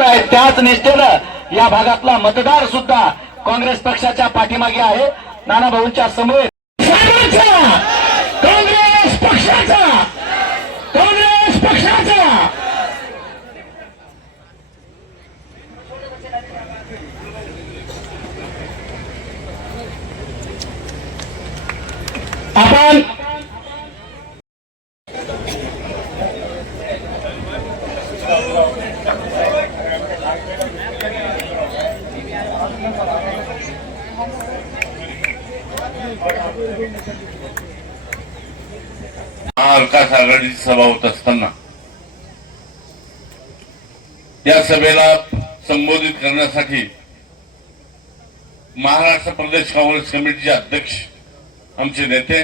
आहे. त्याच निष्ठेनं या भागातला मतदार सुद्धा काँग्रेस पक्षाच्या पाठीमागे आहे. नाना भाऊंच्या समोर. काँग्रेस पक्षाचा! काँग्रेस पक्षाचा! आपण महाविकास आघाडीची सभा होत असताना या सभेला संबोधित करण्यासाठी महाराष्ट्र प्रदेश काँग्रेस कमिटीचे अध्यक्ष आमचे नेते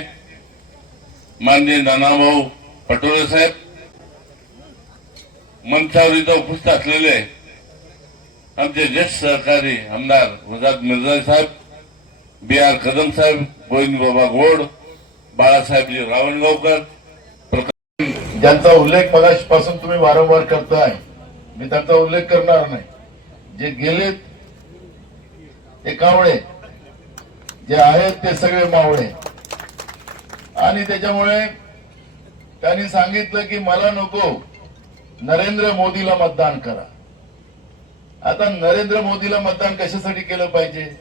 माननीय नानाभाऊ पटोले साहेब मंचावर इथं उपस्थित असलेले आमचे ज्येष्ठ सहकारी आमदार वजाद मिर्झा साहेब बी आर कदम साहेब गोविंद बाबा गोड बाळासाहेबजी रावणगावकर ज्यांचा उल्लेख मगापासून तुम्ही वारंवार करताय मी त्यांचा उल्लेख करणार नाही. जे गेलेत ते कावळे. जे आहेत ते सगळे मावळे. आणि त्याच्यामुळे त्यांनी सांगितलं की मला नको नरेंद्र मोदीला मतदान करा. आता नरेंद्र मोदीला मतदान कशासाठी केलं पाहिजे?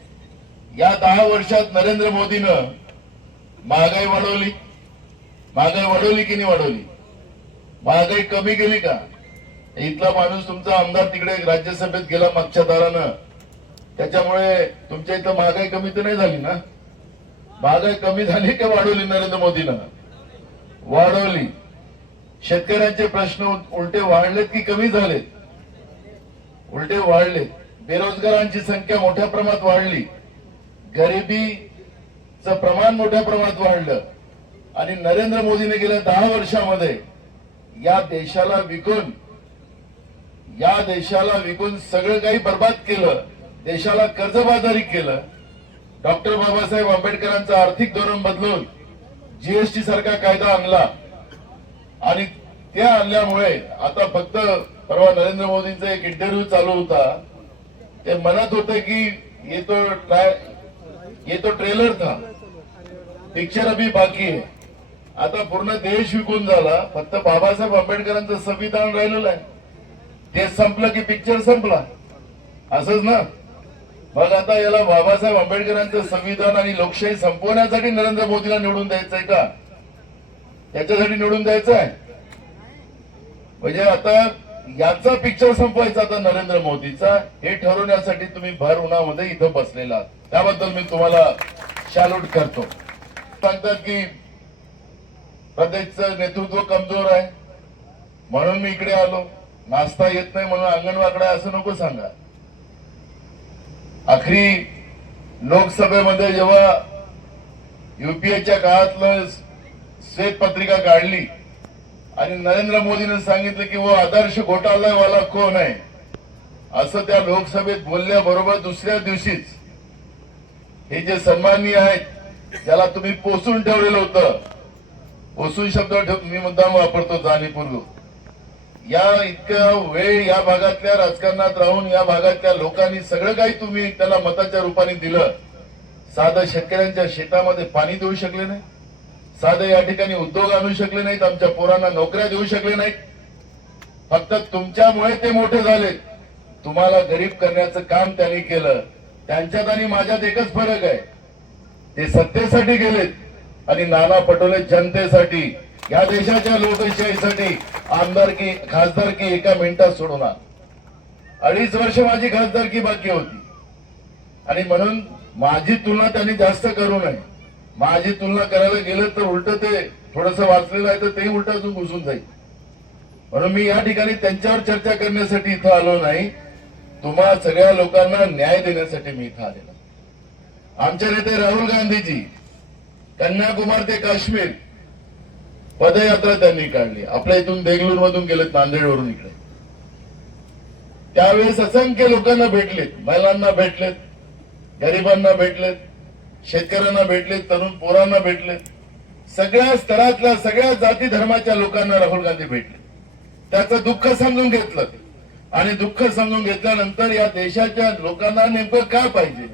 या दहा वर्षात नरेंद्र मोदीनं महागाई वाढवली. महागाई वाढवली की नाही वाढवली? महागाई कमी केली का? इथला माणूस तुमचा आमदार तिकडे राज्यसभेत गेला मागच्या दारानं. त्याच्यामुळे तुमच्या इथं महागाई कमी तर नाही झाली ना? महागाई कमी झाली का वाढवली नरेंद्र मोदीनं? वाढवली. शेतकऱ्यांचे प्रश्न उलटे वाढलेत की कमी झालेत? उलटे वाढले. बेरोजगारांची संख्या मोठ्या प्रमाणात वाढली. गरिबीचं प्रमाण मोठ्या प्रमाणात वाढलं. आणि नरेंद्र मोदीने गेल्या दहा वर्षामध्ये या देशाला विकून या देशाला विकून सगळं काही बर्बाद केलं. देशाला कर्जबाजारी केलं. डॉक्टर बाबासाहेब आंबेडकरांचं आर्थिक धोरण बदलून जीएसटी सारखा कायदा आणला. आणि त्या आणल्यामुळे आता फक्त परवा नरेंद्र मोदींचा एक इंटरव्ह्यू चालू होता. ते म्हणत होते की ये तो ये तो ट्रेलर था. पिक्चर अभी बाकी आहे आता पूर्ण देश विकून झाला. फक्त बाबासाहेब आंबेडकरांचं संविधान राहिलेलं आहे. ते संपलं की पिक्चर संपला. असंच ना? मग आता याला बाबासाहेब आंबेडकरांचं संविधान आणि लोकशाही संपवण्यासाठी नरेंद्र मोदीला निवडून द्यायचंय का? त्याच्यासाठी निवडून द्यायचं आहे म्हणजे आता याचा पिक्चर संपवायचा आता नरेंद्र मोदीचा. हे ठरवण्यासाठी तुम्ही भर उन्हामध्ये इथं बसलेला त्याबद्दल मी तुम्हाला सॅल्यूट करतो. सांगतात की प्रदेशचं नेतृत्व कमजोर आहे. म्हणून मी इकडे आलो. नाचता येत नाही म्हणून अंगणवाकडे असं नको सांगा. आखरी लोकसभेमध्ये जेव्हा युपीएच्या काळातलं श्वेत पत्रिका काढली आणि नरेंद्र मोदीने सांगितलं की वो आदर्श घोटाळावाला कोण आहे? असं त्या लोकसभेत बोलल्याबरोबर दुसऱ्या दिवशीच हे जे सन्माननीय आहेत ज्याला तुम्ही पोसून ठेवलेलं होतं पोसून शब्द ठेव मी मुद्दाम वापरतो जाणीपूर्वक या इतक्या वेळ या भागातल्या राजकारणात राहून या भागातल्या लोकांनी सगळं काही तुम्ही त्याला मताच्या रूपाने दिलं. साधं शेतकऱ्यांच्या शेतामध्ये पाणी देऊ शकले नाही. साधे या ठिकाणी उद्योग आणू शकले नाहीत आमच्या पोरांना नोकऱ्या देऊ शकले नाहीत. फक्त तुमच्यामुळे ते मोठे झाले तुम्हाला गरीब करण्याचं काम त्यांनी केलं. त्यांच्यात आणि माझ्यात एकच फरक आहे. ते सत्तेसाठी गेलेत आणि नाना पटोले जनतेसाठी या देशाच्या लोकशाहीसाठी आमदारकी खासदारकी एका मिनिटात सोडून अडीच वर्ष माझी खासदारकी बाकी होती. आणि म्हणून माझी तुलना त्यांनी जास्त करू नये. माझी तुलना करायला गेलं तर उलट ते थोडस वाचलेलं आहे तर तेही उलट अजून घुसून जाईल. म्हणून मी या ठिकाणी त्यांच्यावर चर्चा करण्यासाठी इथं आलो नाही. तुम्हा सगळ्या लोकांना न्याय देण्यासाठी मी इथं आलेलो आमचे नेते राहुल गांधीजी कन्याकुमार ते काश्मीर पदयात्रा त्यांनी काढली. आपल्या इथून देगलूर मधून गेलेत नांदेडवरून इकडे. त्यावेळेस असंख्य लोकांना भेटलेत महिलांना भेटलेत गरिबांना भेटलेत. शेतकऱ्यांना भेटले तरुण पोरांना भेटलेत सगळ्या स्तरातल्या सगळ्या जाती धर्माच्या लोकांना राहुल गांधी भेटले. त्याचं दुःख समजून घेतलं. आणि दुःख समजून घेतल्यानंतर या देशाच्या लोकांना नेमकं काय पाहिजे?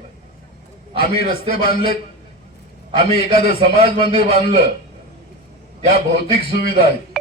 आम्ही रस्ते बांधलेत. आम्ही एखादं समाज मंदिर बांधलं. त्या भौतिक सुविधा आहेत.